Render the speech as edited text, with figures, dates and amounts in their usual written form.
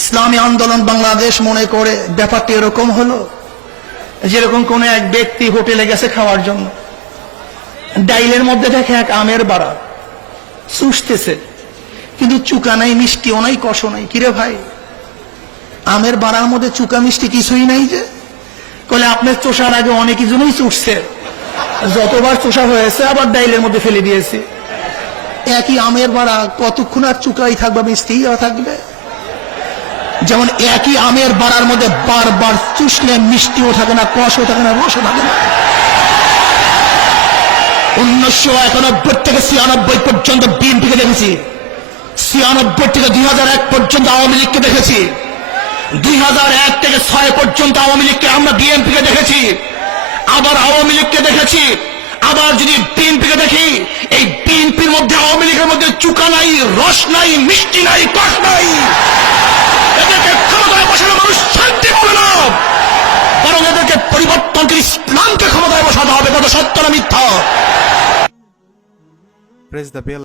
ইসলামী আন্দোলন বাংলাদেশ মনে করে ব্যাপারটা এরকম হলো, যেরকম কোন এক ব্যক্তি হোটেলে গেছে খাওয়ার জন্য, ডাইলের মধ্যে দেখে এক আমের বাড়া চুষতেছে, কিন্তু চুকা নাই, মিষ্টিও নাই, কষও নাই। কিরে ভাই, আমের বাড়ার মধ্যে চুকা মিষ্টি কিছুই নাই যে? কলে আপনার চোষার আগে অনেক জনই চুষছে, যতবার চোষা হয়েছে আবার ডাইলের মধ্যে ফেলে দিয়েছে। একই আমের বাড়া কতক্ষণ আর চুকাই থাকবে, মিষ্টিও থাকবে? যেমন একই আমের বাড়ার মধ্যে বারবার চুষলে মিষ্টিও থাকে না, কষও থাকে না, রসও থাকে না। 1991 থেকে 96 পর্যন্ত বিএনপিকে দেখেছি, 96 থেকে 2001 পর্যন্ত আওয়ামী লীগকে দেখেছি, 2001 থেকে 6 পর্যন্ত আওয়ামী লীগকে আমরা বিএনপিকে দেখেছি, আবার আওয়ামী লীগকে দেখেছি, আবার যদি বিএনপিকে দেখি, এই বিএনপির মধ্যে আওয়ামী লীগের মধ্যে চুকা নাই, রস নাই, মিষ্টি নাই, কষ নাই। এদেরকে ক্ষমতায় বসানো মানুষ শান্তি পাবে না, বরং এদেরকে পরিবর্তন করে ইসলামকে ক্ষমতায় বসাতে হবে। কত সত্য না মিথ্যা? Press the bell